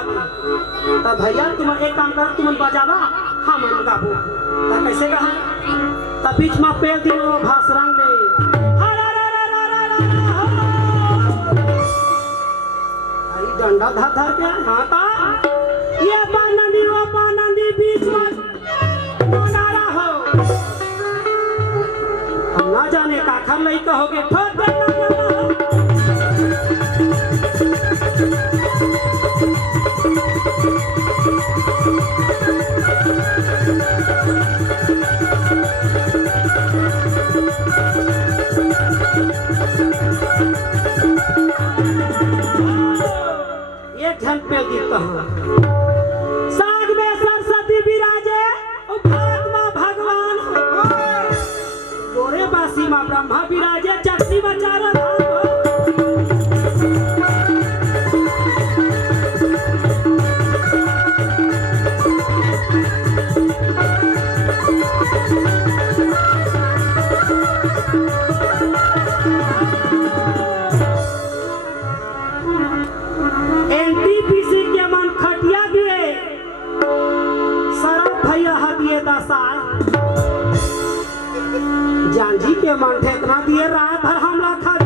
तब भैया तुम एक काम कर, तुम बजावा हम गाबो। तब कैसे कहा? तब बीच में पेड़ दिनो भाषरंग ले आई डंडा धर धर के हाँ ता ये पानंदी वो पानंदी बीच में नारा हो। हम ना जाने का खर नहीं कहोगे ठोक दे पे गीत साग में सरस्वती विराजे भाग में भगवान गोरे बासी में ब्रह्मा विराजे चट्टी बचारा जानजी के मन ठेकना दिए रात भर हमला खा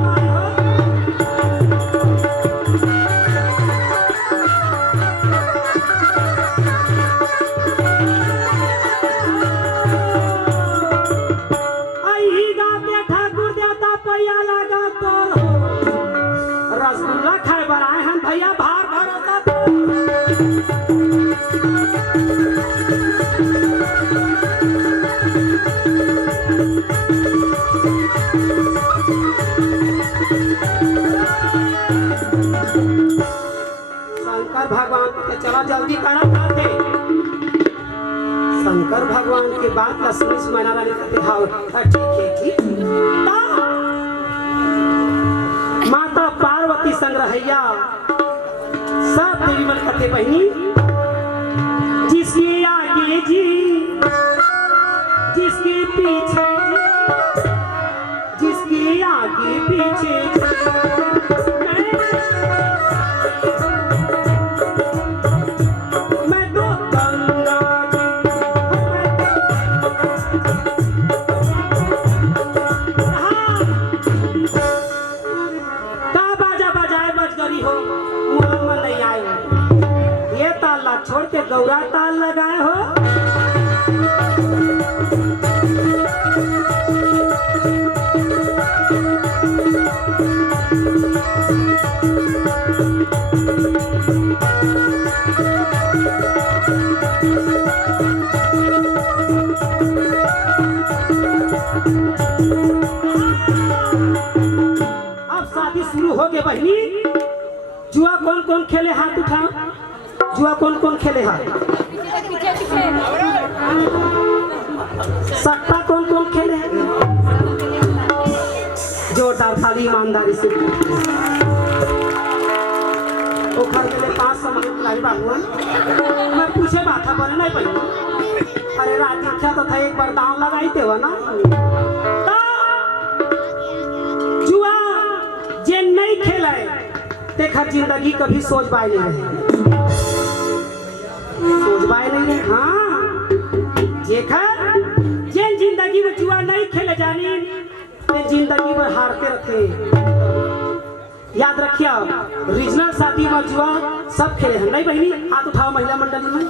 ठाकुर देवता पैया लगा तो रसगुल्ला खाए बनाए हम भैया भार भरोसा भगवान के चला जल्दी करा खाते शंकर भगवान के बात का सुनिस मना रहे कहते हाँ ठीक है ठीक। माता पार्वती संग्रहैया सब देवी मन कहते बहनी जिसके आगे जी जिसके पीछे जिसके आगे पीछे छोड़ के गौरा ताल लगाए हो। अब शादी शुरू हो गई बहनी। जुआ कौन कौन खेले हाथ उठाओ। जुआ कौन कौन खेले हैं? सट्टा कौन कौन खेले हैं? जोरदार खाली ईमानदारी से वो खर के लिए 5 समय लाई बाबू मैं पूछे बात था बोले नहीं पड़ी। अरे रात देखा तो था एक बार दांव लगाई थे वो ना जुआ जे नहीं खेला देखा जिंदगी कभी सोच पाए नहीं सोच पाए नहीं। हाँ जेखर जिन जिंदगी में जुआ नहीं खेले जानी ते जिंदगी में हारते रखे। याद रखिए रीजनल शादी में जुआ सब खेले हैं नहीं बहनी। हाथ उठाओ महिला मंडली में।